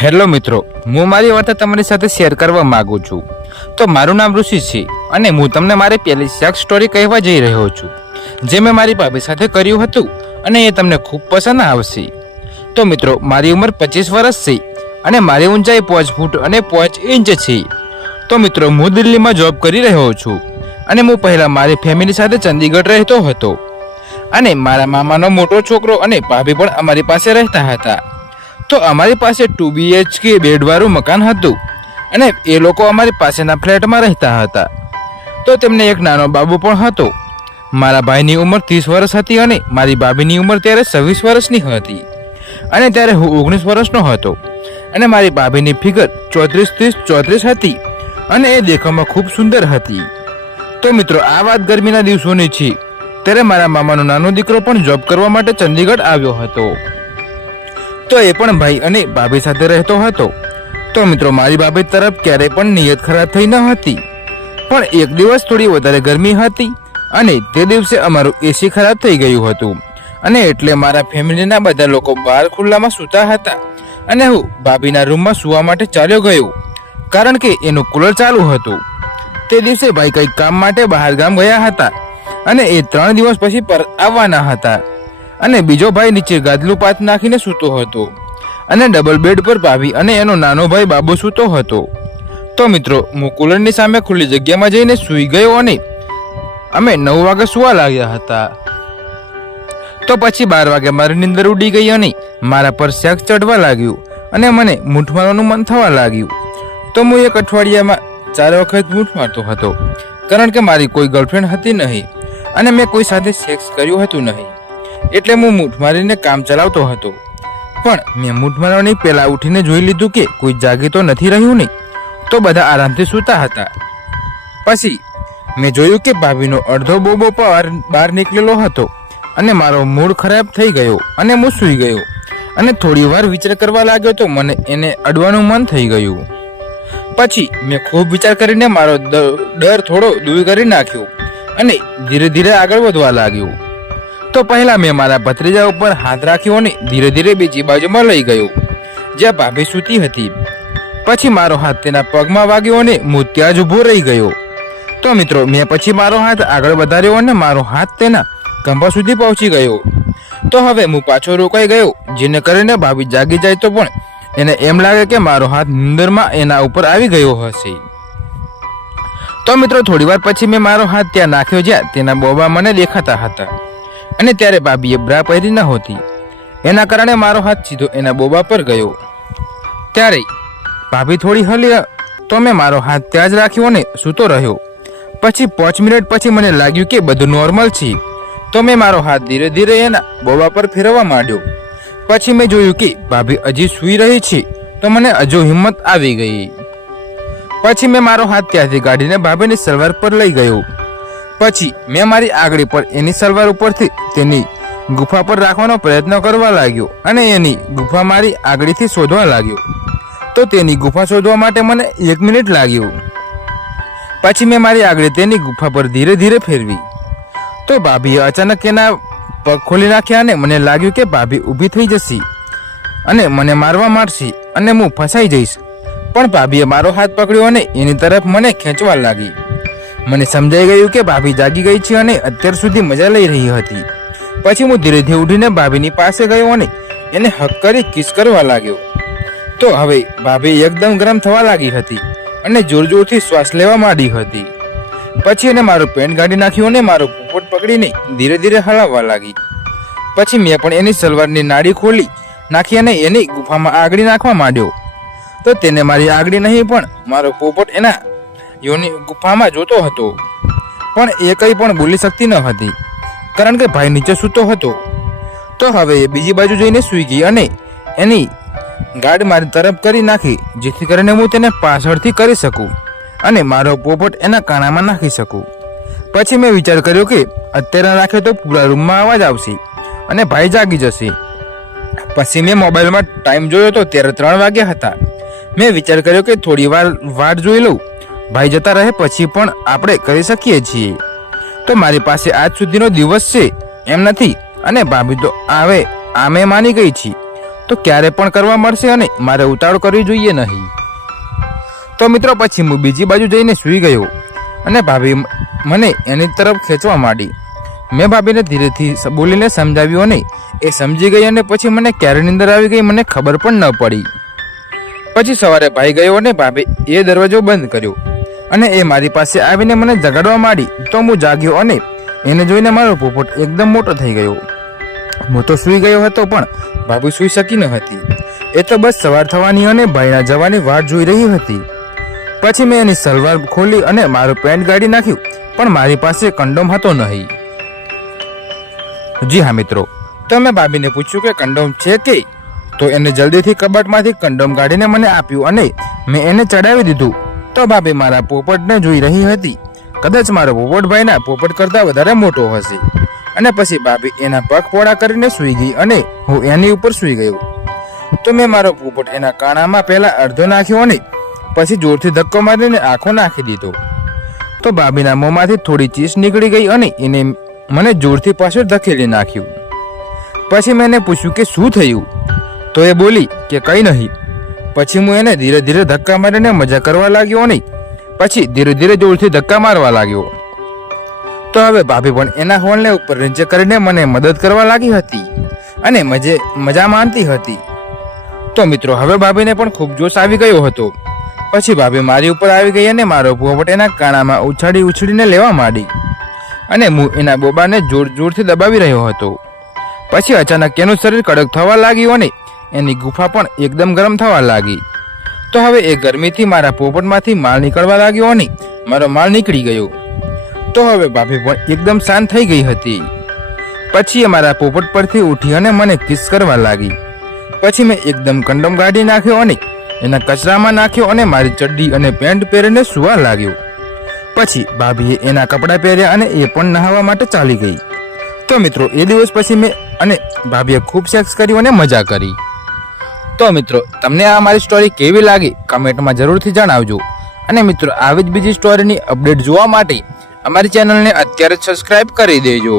Hello મિત્રો, હું મારી વાત તમારી સાથે શેર કરવા માંગુ છું. તો મારું નામ ઋષિ છે અને હું તમને મારી પહેલી સેક્સ સ્ટોરી કહેવા જઈ રહ્યો છું, જે મેં મારી ભાભી સાથે કર્યું હતું અને એ તમને ખૂબ પસંદ આવશે. તો મિત્રો, મારી ઉંમર 25 વર્ષ છે અને મારી ઊંચાઈ 5 ફૂટ અને 5 ઇંચ છે. તો મિત્રો, હું દિલ્હીમાં જોબ કરી રહ્યો છું અને હું પહેલાં મારી ફેમિલી સાથે ચંદીગઢ રહેતો હતો અને મારા મામાનો મોટો છોકરો અને ભાભી પણ અમારી પાસે રહેતા હતા. તો અમારી પાસે 2 BHK બેડવાળું મકાન હતું અને એ લોકો અમારી પાસેના ફ્લેટમાં રહેતા હતા. તો તેમને એક નાનો બાબુ પણ હતો. મારા ભાઈની ઉંમર 30 વર્ષ હતી અને મારી ભાભીની ઉંમર ત્યારે 26 વર્ષની હતી અને ત્યારે હું 19 વર્ષનો હતો અને મારી ભાભીની ફિગર 34-30-34 હતી અને એ દેખાવમાં ખૂબ સુંદર હતી. તો મિત્રો, આ વાત ગરમીના દિવસોની છે. ત્યારે મારા મામાનો નાનો દીકરો પણ જોબ કરવા માટે ચંદીગઢ આવ્યો હતો. તો એ પણ ભાઈ અને ભાભી સાથે રહેતો હતો. તો મિત્રો, મારી ભાભી તરફ ક્યારેય પણ નિયત ખરાબ થઈ ન હતી, પણ એક દિવસ થોડી વધારે ગરમી હતી અને તે દિવસે અમારું એસી ખરાબ થઈ ગયું હતું અને એટલે મારા ફેમિલીના બધા લોકો બહાર ખુલ્લામાં સૂતા હતા અને હું ભાભીના રૂમમાં સૂવા માટે ચાલ્યો ગયો, કારણ કે એનું કુલર ચાલુ હતું. તે દિવસે ભાઈ કંઈક કામ માટે બહાર ગામ ગયા હતા અને એ 3 દિવસ પછી પર આવવાના હતા અને બીજો ભાઈ નીચે ગાદલું પાથ નાખીને સૂતો હતો અને ડબલ બેડ પર ભાભી અને એનો નાનો ભાઈ બાબુ સૂતો હતો. તો મિત્રો, હું કુલરની સામે ખુલ્લી જગ્યામાં જઈને સૂઈ ગયો અને અમે 9 વાગે સૂવા લાગ્યા હતા. તો પછી 12 વાગે મારી નીંદર ઉડી ગઈ અને મારા પર સેક્સ ચડવા લાગ્યું અને મને મૂઠ મારવાનું મન થવા લાગ્યું. તો હું એક અઠવાડિયામાં 4 વખત મૂઠ મારતો હતો, કારણ કે મારી કોઈ ગર્લફ્રેન્ડ હતી નહીં અને મેં કોઈ સાથે સેક્સ કર્યું હતું નહીં, એટલે હું મૂઠ મારીને કામ ચલાવતો હતો. પણ મેં મૂઠ મારવાની પહેલા ઉઠીને જોઈ લીધું કે કોઈ જાગી તો નથી રહ્યું નહીં. તો બધા આરામથી સૂતા હતા. પછી મેં જોયું કે ભાભીનો અડધો બોબો બહાર નીકળેલો હતો અને મારો મૂડ ખરાબ થઈ ગયો અને હું સૂઈ ગયો અને થોડી વાર વિચાર કરવા લાગ્યો તો મને એને અડવાનું મન થઈ ગયું. પછી મેં ખૂબ વિચાર કરીને મારો ડર થોડો દૂર કરી નાખ્યો અને ધીરે ધીરે આગળ વધવા લાગ્યો. તો પહેલા મેં મારા ભત્રીજા ઉપર હાથ રાખ્યો અને ધીરે ધીરે બીજી બાજુમાં લઈ ગયો, જ્યાં ભાભી સૂતી હતી. પછી મારો હાથ તેના પગમાં વાગ્યો અને હું ત્યાં જ ઊભો રહી ગયો. તો મિત્રો, મેં પછી મારો હાથ આગળ વધાર્યો અને મારો હાથ તેના ખંભા સુધી પહોંચી ગયો. તો હવે હું પાછો રોકાઈ ગયો, જેને કરીને ભાભી જાગી જાય તો પણ એને એમ લાગે કે મારો હાથ નીંદરમાં એના ઉપર આવી ગયો હશે. તો મિત્રો, થોડી વાર પછી મેં મારો હાથ ત્યાં નાખ્યો જ્યાં તેના બોબા મને દેખાતા હતા અને ત્યારે ભાભીએ બ્રા પહેરી નહોતી, એના કારણે મારો હાથ સીધો એના બોબા પર ગયો. ત્યારે ભાભી થોડી હલી તો મેં મારો હાથ ત્યાં જ રાખ્યો અને સૂતો રહ્યો. પછી 5 મિનિટ પછી મને લાગ્યું કે બધું નોર્મલ છે. તો મેં મારો હાથ ધીરે ધીરે એના બોબા પર ફેરવવા માંડ્યો. પછી મેં જોયું કે ભાભી હજી સૂઈ રહી છે. તો મને હજુ હિંમત આવી ગઈ. પછી મેં મારો હાથ ત્યાંથી કાઢીને ભાભીની સલવાર પર લઈ ગયો. પછી મેં મારી આંગળી પર એની સલવાર ઉપરથી તેની ગુફા પર રાખવાનો પ્રયત્ન કરવા લાગ્યો અને એની ગુફા મારી આંગળીથી શોધવા લાગ્યો. તો તેની ગુફા શોધવા માટે મને 1 મિનિટ લાગ્યું. પછી મેં મારી આંગળી તેની ગુફા પર ધીરે ધીરે ફેરવી. તો ભાભીએ અચાનક એના પગ ખોલી નાખ્યા અને મને લાગ્યું કે ભાભી ઊભી થઈ જશે અને મને મારવા માંડશે અને હું ફસાઈ જઈશ. પણ ભાભીએ મારો હાથ પકડ્યો અને એની તરફ મને ખેંચવા લાગી. મને સમજાઈ ગયું કે ભાભી જાગી ગઈ છે અને અત્યાર સુધી મજા લઈ રહી હતી. પછી હું ધીરે ધીરે ઉઠીને ભાભીની પાસે ગયો અને એને હક કરી કિસ કરવા લાગ્યો. તો હવે ભાભી એકદમ ગરમ થવા લાગી હતી અને જોર જોરથી શ્વાસ લેવા માંડી હતી. પછી એને મારું પેન્ટ કાઢી નાખ્યું અને મારો પોપટ પકડીને ધીરે ધીરે હલાવવા લાગી. પછી મેં પણ એની સલવારની નાડી ખોલી નાખી અને એની ગુફામાં આગળી નાખવા માંડ્યો. તો તેને મારી આગળી નહીં પણ મારો પોપટ એના યોની ગુફામાં જોતો હતો, પણ એ કંઈ પણ બોલી શકતી ન હતી, કારણ કે ભાઈ નીચે સૂતો હતો. તો હવે એ બીજી બાજુ જઈને સૂઈ ગઈ અને એની ગાડ મારી તરફ કરી નાખી, જેથી કરીને હું તેને પાછળથી કરી શકું અને મારો પોપટ એના કાણામાં નાખી શકું. પછી મેં વિચાર કર્યો કે અત્યારે નાખ્યો તો પૂરા રૂમમાં અવાજ આવશે અને ભાઈ જાગી જશે. પછી મેં મોબાઈલમાં ટાઈમ જોયો તો ત્યારે 3 વાગ્યા હતા. મેં વિચાર કર્યો કે થોડી વાર વાટ જોઈ લઉં, ભાઈ જતા રહે પછી પણ આપણે કરી શકીએ છીએ. તો મારી પાસે આજ સુધીનો દિવસ છે એમ નથી અને ભાભી તો આવે આમે માની ગઈ છે. તો ક્યારે પણ કરવા મળશે અને મારે ઉતાવળ કરવી જોઈએ નહીં. તો મિત્રો પછી હું બીજી બાજુ જઈને સૂઈ ગયો અને ભાભી મને એની તરફ ખેંચવા માંડી. મેં ભાભીને ધીરેથી બોલીને સમજાવ્યું અને એ સમજી ગઈ અને પછી મને ક્યારે નીંદર આવી ગઈ મને ખબર પણ ન પડી. પછી સવારે ભાઈ ગયો અને ભાભી એ દરવાજો બંધ કર્યો અને એ મારી પાસે આવીને મને જગાડવા માંડી. તો હું જાગ્યો અને એને જોઈને મારો પોપટ એકદમ મોટો થઈ ગયો. હું તો સૂઈ ગયો હતો પણ ભાભી સૂઈ શકી ન હતી. એ તો બસ સવાર થવાની અને ભાઈના જવાની વાટ જોઈ રહી હતી. પછી મેં એની સલવાર ખોલી અને મારું પેન્ટ કાઢી નાખ્યું પણ મારી પાસે કંડોમ હતો નહીં. જી હા મિત્રો, તો મેં ભાભીને પૂછ્યું કે કંડોમ છે કે? તો એને જલ્દીથી કબાટમાંથી કંડોમ કાઢીને મને આપ્યું અને મેં એને ચડાવી દીધું. તો ભાભી મારા પોપટને જોઈ રહી હતી. કદાચ મારો પોપટ ભાઈના પોપટ કરતાં વધારે મોટો હશે. અને પછી ભાભી એના પગ પોળા કરીને સૂઈ ગઈ અને હું એની ઉપર સૂઈ ગયો. તો મેં મારો પોપટ એના કાણામાં પહેલા અડધો નાખ્યો અને પછી જોરથી ધક્કો મારીને આંખો નાખી દીધો. તો ભાભીના મોંમાંથી થોડી ચીસ નીકળી ગઈ અને એને મને જોરથી પાછળ ધકેલી નાખ્યું. પછી મેં એને પૂછ્યું કે શું થયું? તો એ બોલી કે કંઈ નહીં. પછી હું એને ધીરે ધીરે ધક્કા મારીને મજા કરવા લાગ્યો અને પછી ધીરે ધીરે જોરથી ધક્કા મારવા લાગ્યો. તો હવે ભાભી પણ એના હોલને ઉપર નીચે કરીને મને મદદ કરવા લાગી હતી અને મજા માનતી હતી. તો મિત્રો હવે ભાભીને પણ ખૂબ જોશ આવી ગયો હતો. પછી ભાભી મારી ઉપર આવી ગઈ અને મારો પોપટ એના કાણામાં ઉછાળીને લેવા માંડી અને હું એના બોબાને જોર જોરથી દબાવી રહ્યો હતો. પછી અચાનક એનું શરીર કડક થવા લાગ્યું અને એની ગુફા પણ એકદમ ગરમ થવા લાગી. તો હવે એ ગરમીથી મારા પોપટમાંથી માળ નીકળવા લાગ્યો અને મારો માળ નીકળી ગયો. તો હવે ભાભી પણ એકદમ શાંત થઈ ગઈ હતી. પછી એ મારા પોપટ પરથી ઉઠી અને મને કિસ કરવા લાગી. પછી મેં એકદમ કંડોમ કાઢી નાખ્યો અને એના કચરામાં નાખ્યો અને મારી ચડ્ડી અને પેન્ટ પહેરીને સૂવા લાગ્યો. પછી ભાભીએ એના કપડાં પહેર્યા અને એ પણ નહાવા માટે ચાલી ગઈ. તો મિત્રો એ દિવસ પછી મેં અને ભાભીએ ખૂબ સેક્સ કર્યું અને મજા કરી. તો મિત્રો તમને આ મારી સ્ટોરી કેવી લાગી કમેન્ટમાં જરૂરથી જણાવજો. અને મિત્રો આવી જ બીજી સ્ટોરીની અપડેટ જોવા માટે અમારી ચેનલને અત્યારે જ સબસ્ક્રાઇબ કરી દેજો.